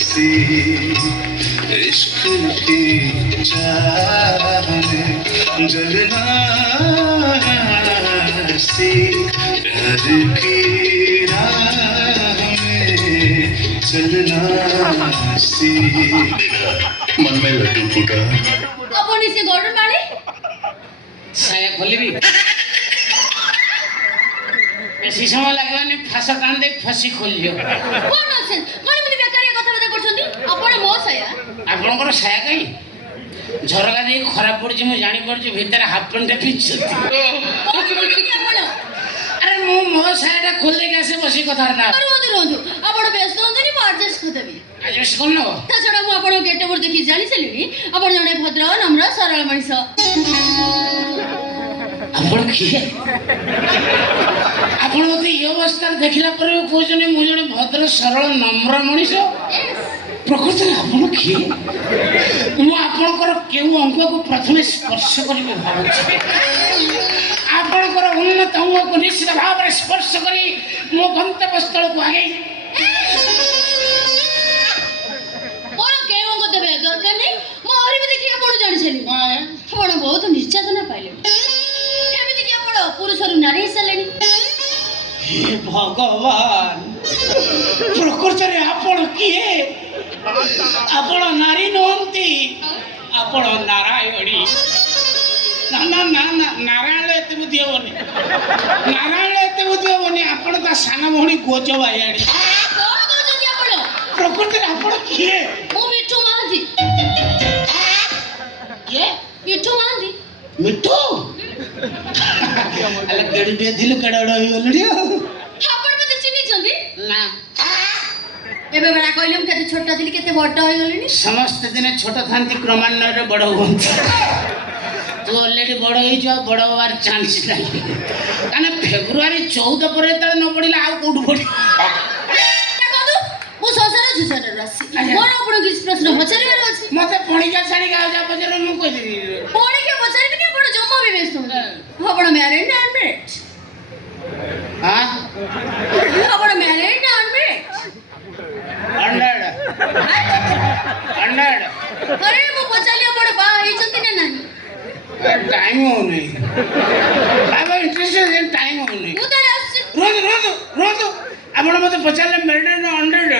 सी इश्क की चाह में जलना सी प्यार की राह में चलना सी मन में लड्डू फूटा अपन इसे गॉर्डन वाले साया खोली भी बेसी समय लागलानी फासा टाण दे फसी खोलियो कोन अछन कोन मते बेकारिया कथा बता करछंती अपन मो साया आपनकर साया कहीं झरका दे खराब पड़छ मु जानि पड़छ भीतर हाफ पैंट पिछती अरे मु मो सायाटा खोल के आसे बसी कथा ना रोंदु अपन व्यस्त होंतनी मो एडजस्ट करदेबी एडजस्ट करनो ता छडा मु अपन गेट पर देखि जानि चलिनी अपन जणे भद्र नम्र सरल मनिष आपण किए आपण मते ई अवस्था देखिला पर कोजने मु जने भद्र सरल नम्र मनिष प्रकृति आपण किए मु आपणकर केउ अंग को प्रथमे स्पर्श करिवे भाबुछि आपणकर उन्नत अंग को निश्चित भाव रे स्पर्श करी मो गंतव्य स्थल को आगे कोन केउ को देबे दरकार नै मो औरी भी देखि आपण जानि चली आपण बहुत निर्यातना पाइले एमिति कि आपण पुरुषरु नारी हिसलेनी हे भगवान प्रकृति रे आपण किए आपण नारी नहंती आपण नारायणी ना ना ना ना नारायण एते बुद्धि होनी नारायण एते बुद्धि होनी आपण ता सान भणी गोज बायाणी कोन करछंती आपण प्रकृति रे आपण किए मो मिठू मांदी के मिठू मांदी मिठू अल गडी बे दिल कड़ड़ होई गलडी आपण मते चिनी छंती ना एबे बड़ा कहलम केते छोटा दिली केते बड़ होई गलेनी समस्त दिन छोट थांती क्रमान्वय रे बड़ होंती तू ऑलरेडी बड़ होई जो बड़ होवार चांस नहीं काने फेब्रुआरी 14 पर त न पड़िला आ कोड पड़ी कदु मु संसार जुझार रासी मोर आपण किछ प्रश्न पचारिबार अछि मते पणिका साड़ी का जा बजर मु कहि देबी पणी के पचारिबि कि आपण जम्मा भी व्यस्त हो आपण मैरिड ना अनमैरिड हां आपण मैरिड ना अनमैरिड अंडर अरे मु पचाली आपण बा हेइ छथि ना नाही टाइम हो नहीं बाबा इंटरेस्टेड इन टाइम हो नहीं मु तर आछि रोज आपण मते पचाले मेरिड ना अंडर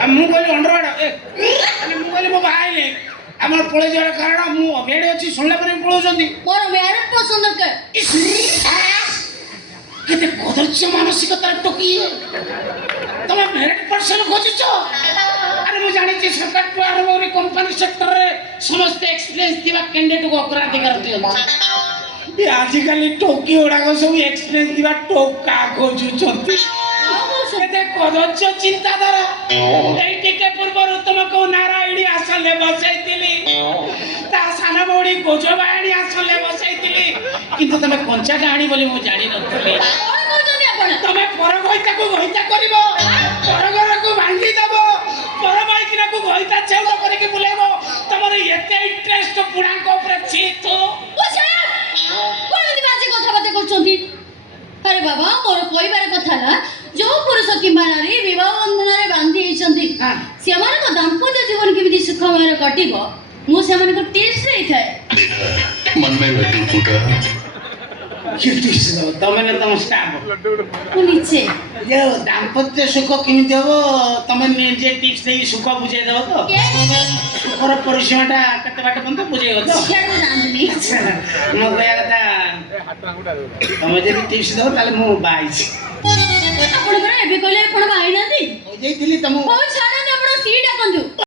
आ मु कहली अंडर ए मु कहली मो भाई ने हमर पळे जरा कारण मु अभेड अछि सुनला पर पळो जंदी मोर मैरिड पसंद के केते कदर्च मानसिकता टोकी तमे मेरिड पर्सन खोजिছো अरे मु जानि छी सरकार को आरंभ कंपनी सेक्टर रे समस्त एक्सपीरियंस दिबा कैंडिडेट को अग्राधिकार दियो ये आजिकल टोकी ओडा को सब एक्सपीरियंस दिबा टोका खोजु छथि केते कदर्च चिंताधारा एई टिके पूर्व तुमको नारायणी आसले बसैतिली ता साना बौड़ी गोजबाणी आसले बसैतिली किंतु तमे कंचा डाणी बोली मु जानि नथली कोन कहजनी आपण तमे पर गइता को गइता करिवो पर घर को भांगी दबो पर बाइकिना को गइता चेउड करे के बुलेबो तमरे एते इंटरेस्ट पुडा को ऊपर छी तो ओ साहेब कोन दी बाजी कथा बाते करछंती अरे बाबा मोर कोइबार कथा ना जो पुरुष किंबा नारी विवाह बंधन रे बांधी हिचंती हां सेमान को दाम्पत्य जीवन केमिति सुखमय कटिबो मु सेमान को टिप्स देई थाए मन में लड्डू फूटा किति से तमे तम स्टाफ मु नीचे जो दाम्पत्य सुख केमिति हबो तमे निजे टिप्स देई सुख बुझे देबो तो के सुखर परिसीमाटा कते बाट पंत बुझेबो तो छेडू जाननी मो गया कथा तमे जे टिप्स देबो ताले मु बाइछ आपण बरा एबे कहले आपण भाई नांदी हो जाईतिली तमु हो छाड़